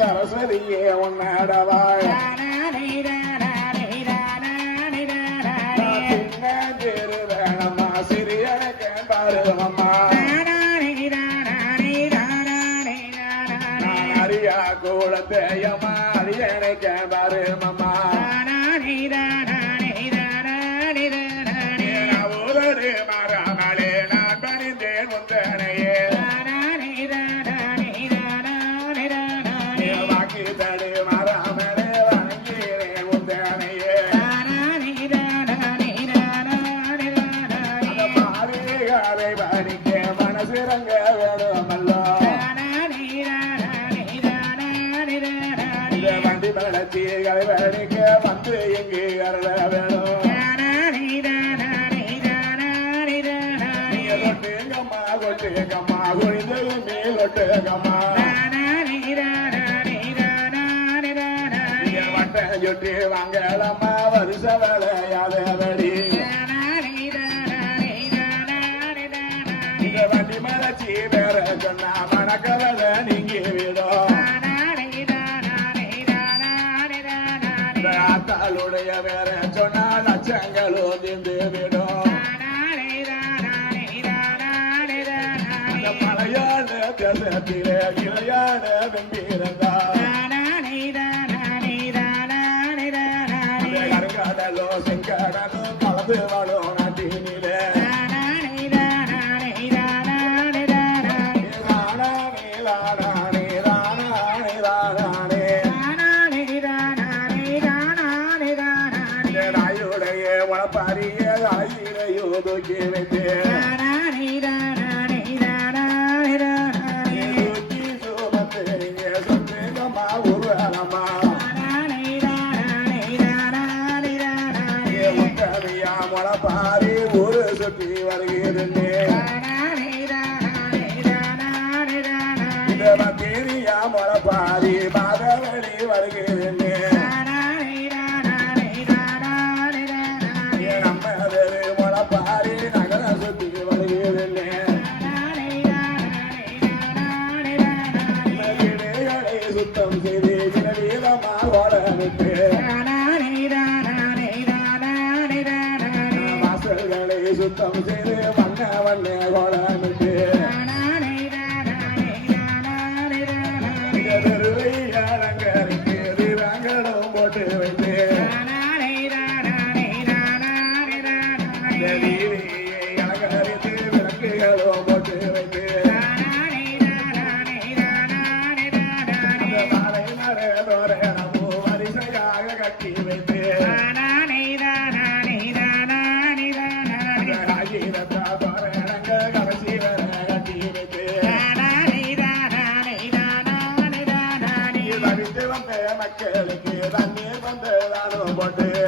சரஸ்வதியே உன்னடவாய் வேணம்மா சிறியனுக்கு பாருங்கம்மா அரியா கூடத்தையம்மா அரியனுக்கு பாருமம்மா ஊரரு மரமலே நான் பணிந்தேன் முந்தனையே வந்து எங்கே அருள வேணும் கொட்டுங்கம்மா கொட்டுங்கம்மா குனிந்தது மேல் கொட்டுங்கம்மா வட்டம் சுற்றி வாங்கலம்மா வருஷ வேலையாதபடி இந்த வண்டி மலைச்சி வேற சொன்னா மணக்கவலை நீங்கி விடும் ஆத்தாளுடைய வேற சொன்னா லட்சங்களும் திந்து விடும் மலையாள தேசத்திலே இளையாட வெம்பிருந்தா கருங்கடலோ செங்கடலோ கலந்து வாழும் நாட்டினிலே பரிய ஆயிரையோ தூக்கி வைத்து சொந்தமா உருவலமா உத்தமையா முளப்பாரி ஊரு சுற்றி வருகிறேன் தேரியா முளப்பாரி பாதவழி வருகிறேன் சுத்தம் செய்து வீரமா ஓடவிட்டு வாசல்களை சுத்தம் செய்து வண்ண வண்ண ஓடவிட்டு பெருவை அலங்கரித்து தீபங்களும் போட்டு வைத்து அலங்கரித்து விளக்குகளும் போட்டு வைத்து வரிசையாக கட்டி வைத்து கடைசி வர கட்டி வைத்து வந்த மக்களுக்கு தண்ணீர் வந்து போட்டு